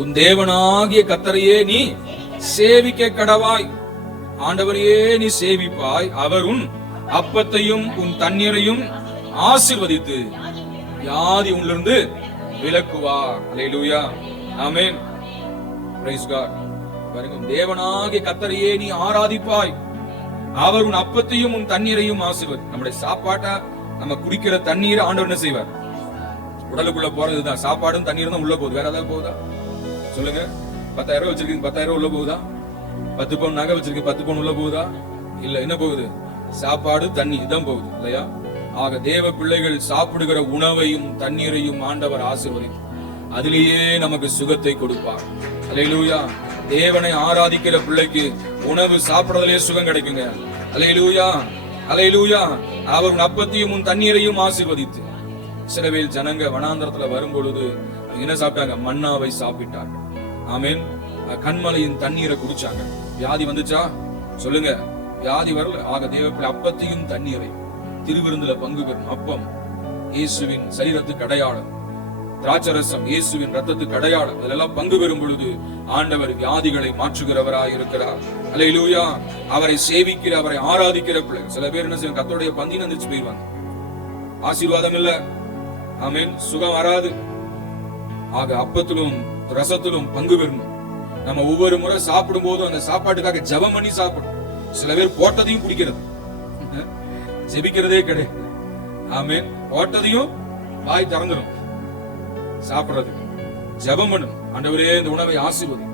உன் தேவனாகிய கர்த்தரையே நீ சேவிக்க கடவாய். ஆண்டவரையே நீ சேவிப்பாய். அவர் உன் அப்பத்தையும் உன் தண்ணீரையும் ஆசீர்வதித்து வியாதி உன்னிலிருந்து விலக்குவார். அல்லேலூயா, ஆமென், பிரைஸ் காட். பாருங்க, தேவனாகிய கர்த்தரையே நீ ஆராதிப்பாய். அவர் உன் அப்பத்தையும் உன் தண்ணீரையும் ஆசீர்வதி. நம்முடைய சாப்பாட்டை, நம்ம குடிக்கிற தண்ணீரை ஆண்டவர் என்ன செய்வார்? உடலுக்குள்ள போறதுதான். சாப்பாடும் தண்ணீரும் தான் உள்ள போகுது. வேற ஏதாவது போகுதா சொல்லுங்க? 10,000 வச்சிருக்கீங்க, 10,000 உள்ள போகுதா? 10 பவுன் நகை வச்சிருக்கீங்க, 10 பவுன் உள்ள போகுதா? இல்ல. என்ன போகுது? சாப்பாடு தண்ணி தான் போகுது, இல்லையா? ஆக தேவ பிள்ளைகள் சாப்பிடுகிற உணவையும் தண்ணீரையும் ஆண்டவர் ஆசீர்வதித்து அதிலேயே நமக்கு சுகத்தை கொடுப்பார். அல்லேலூயா. தேவனை ஆராதிக்கிற பிள்ளைக்கு உணவு சாப்பிடுறதுலயே சுகம் கிடைக்குங்க. அல்லேலூயா, அல்லேலூயா. அவர் உன் அப்பத்தையும் உன் தண்ணீரையும் ஆசீர்வதித்து. இஸ்ரவேல் ஜனங்க வனாந்தரத்துல வரும் பொழுது என்ன சாப்பிட்டாங்க? மன்னாவை சாப்பிட்டாங்க. ஆமென். கண்மலையின் தண்ணீரை குடிச்சாங்க. வியாதி வந்துச்சா? சொல்லுங்க, வியாதி வரல. ஆக தேவ பிள்ளை அப்பத்தையும் தண்ணீரை திருவிருந்துல பங்கு பெறும். அப்பம் இயேசுவின் சரீரத்துக்கு அடையாளம், திராட்சரசம் இயேசுவின் ரத்தத்துக்கு அடையாளம். இதெல்லாம் பங்கு பெறும் பொழுது ஆண்டவர் வியாதிகளை மாற்றுகிறவராய் இருக்கிறார். அல்லேலூயா. அவரை சேவிக்கிற, அவரை ஆராதிக்கிற பிள்ளை. சில பேர் என்ன செய்வாங்க? கர்த்தருடைய பந்தின்னு எந்திரிச்சு போயிருவாங்க. ஆசீர்வாதம் இல்ல, ஆமென், சுகம் வராது. ஆக அப்பத்திலும் ரசத்திலும் பங்கு பெறணும். நம்ம ஒவ்வொரு முறை சாப்பிடும் போதும் அந்த சாப்பாட்டுக்காக ஜெபம் பண்ணி சாப்பிடும். சில பேர் போட்டதையும் குடிக்கிறது, ஜெபிக்கிறதே கிடையாது. ஆமென். போட்டதையும் வாய் திறந்துடும் சாப்பிடுறதுக்கு. ஜெபம் பண்ணும். ஆண்டவரே, இந்த உணவை ஆசீர்வதி.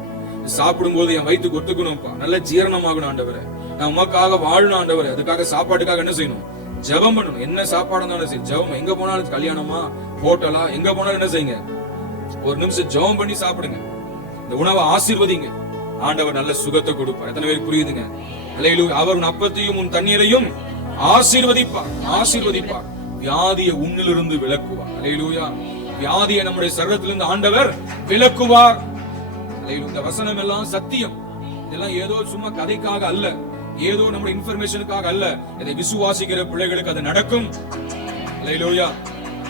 சாப்பிடும் போது என் வயிற்றுக்கு ஒத்துக்கணும்ப்பா, நல்ல ஜீரணமாகணும் ஆண்டவரே. நான் உமக்காக வாழணும் ஆண்டவரே. அதுக்காக சாப்பாட்டுக்காக என்ன செய்யணும்? ஜெபம் பண்ணணும். என்ன சாப்பாடு இருந்தாலும் சரி ஜெபம். எங்க போனாலும், கல்யாணமா ஹோட்டலா எங்க போனாலும் என்ன செய்யுங்க? ஒரு நிமிஷம் ஜெபம் பண்ணி சாப்பிடுங்க. இந்த உணவை ஆசீர்வதிங்க. ஆண்டவர் நல்ல சுகத்தை கொடுப்பார். எத்தனை பேருக்கு புரியுதுங்க? அல்லேலூயா. அவர் உன் அப்பத்தையும் உன் தண்ணீரையும் ஆசீர்வதிப்பார், ஆசீர்வதிப்பார். வியாதியை உன்னிலிருந்து விலக்குவார். அல்லேலூயா. வியாதியை நம்முடைய சரீரத்திலிருந்து ஆண்டவர் விலக்குவார். இந்த வசனம் எல்லாம் சத்தியம். இதெல்லாம் ஏதோ சும்மா கதைக்காக அல்ல, ஏதோ நம்முடைய இன்ஃபர்மேஷனுக்காக அல்ல. இதை விசுவாசிக்கிற பிள்ளைகளுக்கு அது நடக்கும். அல்லேலூயா.